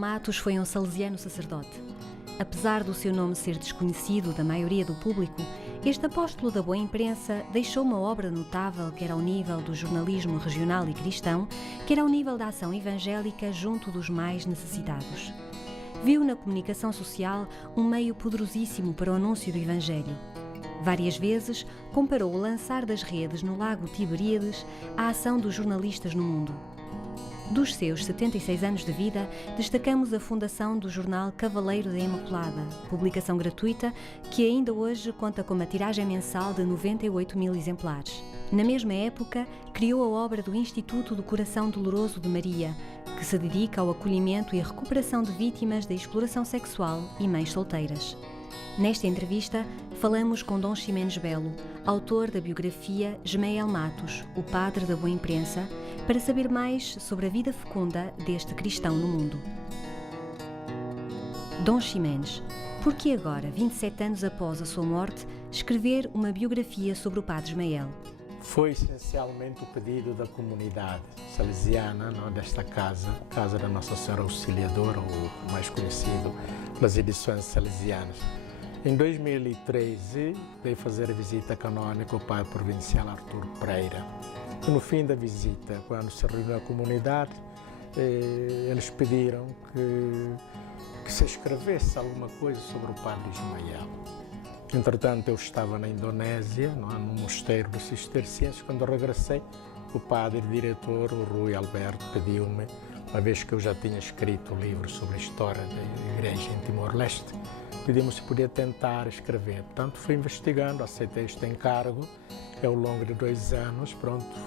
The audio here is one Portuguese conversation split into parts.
Ismael Matos foi um salesiano sacerdote. Apesar do seu nome ser desconhecido da maioria do público, este apóstolo da boa imprensa deixou uma obra notável, quer ao nível do jornalismo regional e cristão, quer ao nível da ação evangélica junto dos mais necessitados. Viu na comunicação social um meio poderosíssimo para o anúncio do Evangelho. Várias vezes comparou o lançar das redes no lago Tiberíades à ação dos jornalistas no mundo. Dos seus 76 anos de vida, destacamos a fundação do jornal Cavaleiro da Imaculada, publicação gratuita que ainda hoje conta com uma tiragem mensal de 98.000 exemplares. Na mesma época, criou a obra do Instituto do Coração Doloroso de Maria, que se dedica ao acolhimento e recuperação de vítimas da exploração sexual e mães solteiras. Nesta entrevista, falamos com Dom Ximenes Belo, autor da biografia Ismael Matos, o padre da boa imprensa, para saber mais sobre a vida fecunda deste cristão no mundo. Dom Ximenes, por que agora, 27 anos após a sua morte, escrever uma biografia sobre o padre Ismael? Foi essencialmente o pedido da comunidade salesiana, não, desta casa da Nossa Senhora Auxiliadora, ou mais conhecido pelas edições salesianas. Em 2013, veio fazer a visita canônica ao padre provincial Artur Pereira. E no fim da visita, quando se reuniu a comunidade, eles pediram que se escrevesse alguma coisa sobre o padre Ismael. Entretanto, eu estava na Indonésia, no mosteiro dos cistercienses. Quando regressei, o padre diretor, o Rui Alberto, pediu-me, uma vez que eu já tinha escrito um livro sobre a história da igreja em Timor-Leste, pediu-me se podia tentar escrever. Portanto, fui investigando, aceitei este encargo e ao longo de 2 anos,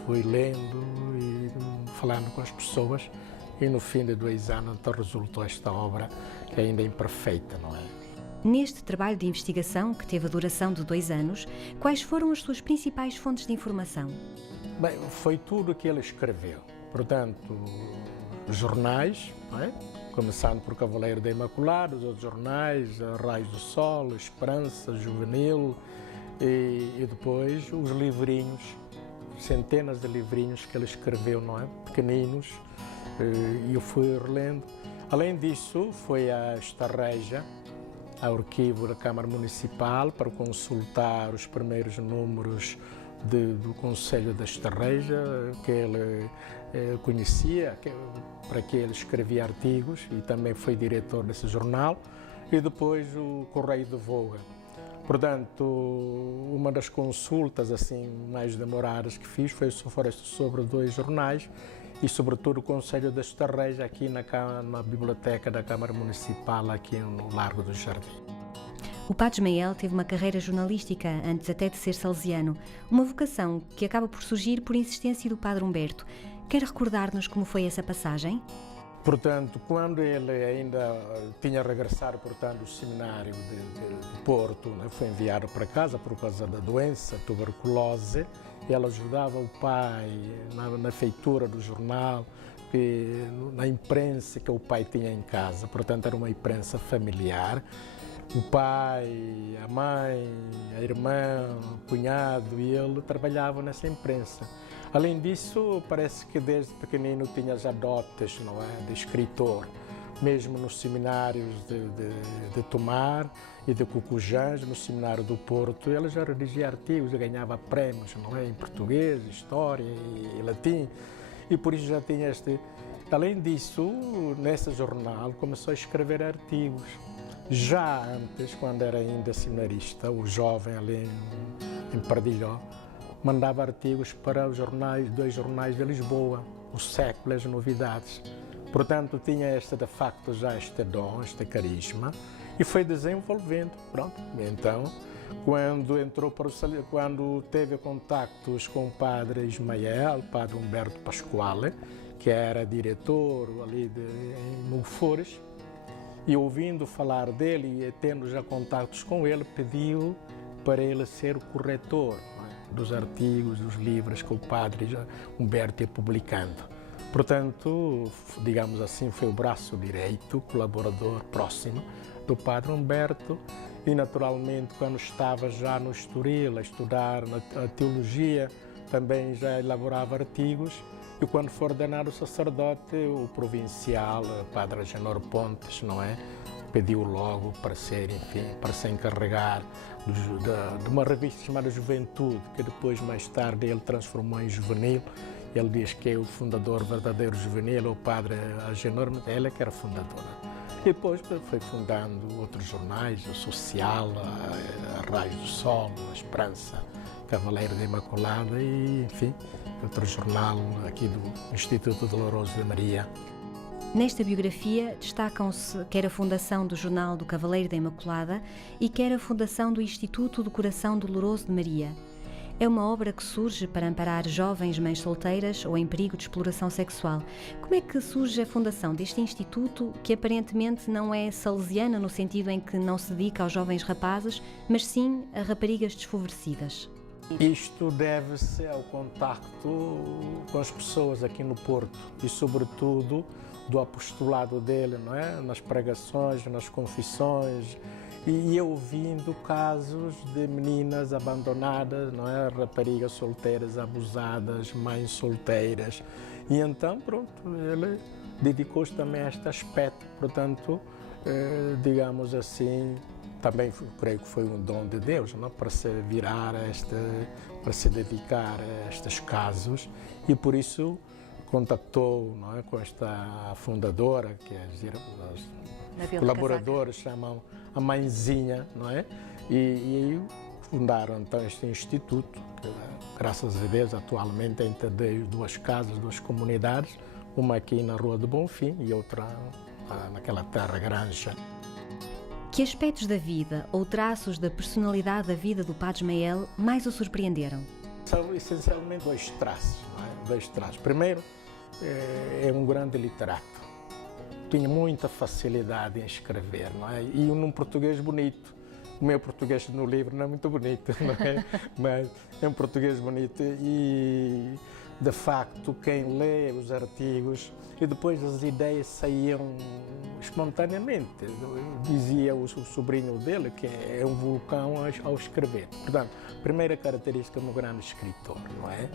fui lendo e falando com as pessoas e no fim de 2 anos então resultou esta obra que ainda é imperfeita, não é? Neste trabalho de investigação, que teve a duração de 2 anos, quais foram as suas principais fontes de informação? Bem, foi tudo o que ele escreveu. Portanto, jornais, não é? Começando por Cavaleiro da Imaculada, os outros jornais, Raios do Sol, Esperança, Juvenil, e depois os livrinhos, centenas de livrinhos que ele escreveu, não é? Pequeninos, e eu fui relendo. Além disso, foi a Estarreja, ao arquivo da Câmara Municipal, para consultar os primeiros números do Conselho da Estarreja, que ele conhecia, para que ele escrevia artigos e também foi diretor desse jornal, e depois o Correio de Voga. Portanto, uma das consultas assim mais demoradas que fiz foi sobre 2 jornais e sobretudo o Conselho da Estarreja aqui na biblioteca da Câmara Municipal, aqui no Largo do Jardim. O padre Ismael teve uma carreira jornalística antes até de ser salesiano, uma vocação que acaba por surgir por insistência do padre Humberto. Quer recordar-nos como foi essa passagem? Portanto, quando ele ainda tinha regressado, do seminário de Porto, né, foi enviado para casa por causa da doença, tuberculose. Ele ajudava o pai na feitura do jornal, na imprensa que o pai tinha em casa. Portanto, era uma imprensa familiar. O pai, a mãe, a irmã, o cunhado e ele trabalhavam nessa imprensa. Além disso, parece que desde pequenino tinha já dotes, não é, de escritor. Mesmo nos seminários de Tomar e de Cucujães, no seminário do Porto, ele já redigia artigos e ganhava prémios, não é, em português, história e latim. E por isso já tinha este... Além disso, nesse jornal começou a escrever artigos. Já antes, quando era ainda seminarista, o jovem ali em Pardilhó, mandava artigos para os jornais, 2 jornais de Lisboa, o Século e as Novidades. Portanto, tinha de facto já este dom, este carisma, e foi desenvolvendo. Então, quando teve contactos com o padre Ismael, o padre Humberto Pasquale, que era diretor ali em Mufores, e ouvindo falar dele e tendo já contatos com ele, pediu para ele ser o corretor dos artigos, dos livros que o padre Humberto ia publicando. Portanto, digamos assim, foi o braço direito, colaborador próximo do padre Humberto e, naturalmente, quando estava já no Estoril a estudar a teologia, também já elaborava artigos E quando foi ordenado sacerdote, o provincial, o padre Agenor Pontes, não é? Pediu logo para ser, enfim, para se encarregar de uma revista chamada Juventude, que depois, mais tarde, ele transformou em Juvenil. Ele diz que é o fundador verdadeiro juvenil, o padre Agenor, ele é que era fundador. E depois foi fundando outros jornais, o Social, a Raios do Sol, a Esperança, Cavaleiro da Imaculada e, enfim, outro jornal aqui do Instituto Doloroso de Maria. Nesta biografia destacam-se quer a fundação do Jornal do Cavaleiro da Imaculada e quer a fundação do Instituto do Coração Doloroso de Maria. É uma obra que surge para amparar jovens mães solteiras ou em perigo de exploração sexual. Como é que surge a fundação deste instituto, que aparentemente não é salesiana no sentido em que não se dedica aos jovens rapazes, mas sim a raparigas desfavorecidas? Isto deve-se ao contacto com as pessoas aqui no Porto e, sobretudo, do apostolado dele, não é? Nas pregações, nas confissões, e eu ouvindo casos de meninas abandonadas, não é? Raparigas solteiras abusadas, mães solteiras. E então, pronto, ele dedicou-se também a este aspecto. Portanto, digamos assim, também creio que foi um dom de Deus, não? Para se virar para se dedicar a estes casos, e por isso contactou, não é, com esta fundadora, que os colaboradores chamam a mãezinha, não é? E fundaram então este instituto, que, graças a Deus, atualmente tem duas casas, duas comunidades, uma aqui na Rua do Bonfim e outra naquela terra Granja. Que aspectos da vida ou traços da personalidade da vida do Padre Ismael mais o surpreenderam? São essencialmente dois traços, não é? Dois traços. Primeiro, é um grande literato. Tinha muita facilidade em escrever, não é? E num português bonito. O meu português no livro não é muito bonito, não é? Mas é um português bonito e, de facto, quem lê os artigos e depois as ideias saíam espontaneamente. Dizia o sobrinho dele que é um vulcão ao escrever. Portanto, primeira característica de um grande escritor, não é?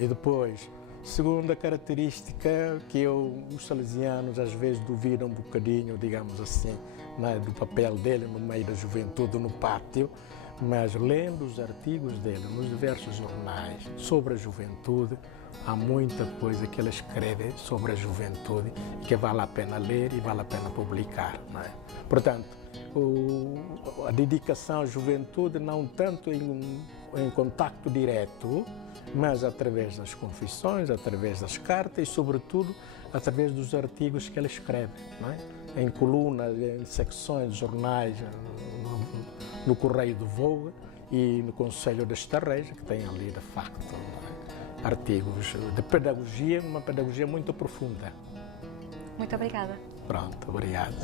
E depois, segunda característica, que os salesianos às vezes duvidam um bocadinho, digamos assim, né, do papel dele no meio da juventude, no pátio, mas lendo os artigos dele nos diversos jornais sobre a juventude, há muita coisa que ele escreve sobre a juventude que vale a pena ler e vale a pena publicar, não é? Portanto, a dedicação à juventude não tanto em contacto direto, mas através das confissões, através das cartas e, sobretudo, através dos artigos que ele escreve, não é? Em colunas, em secções de jornais, no Correio do Voga e no Conselho da Estarreja, que tem ali, de facto, não é? Artigos de pedagogia, uma pedagogia muito profunda. Muito obrigada. Pronto, obrigado.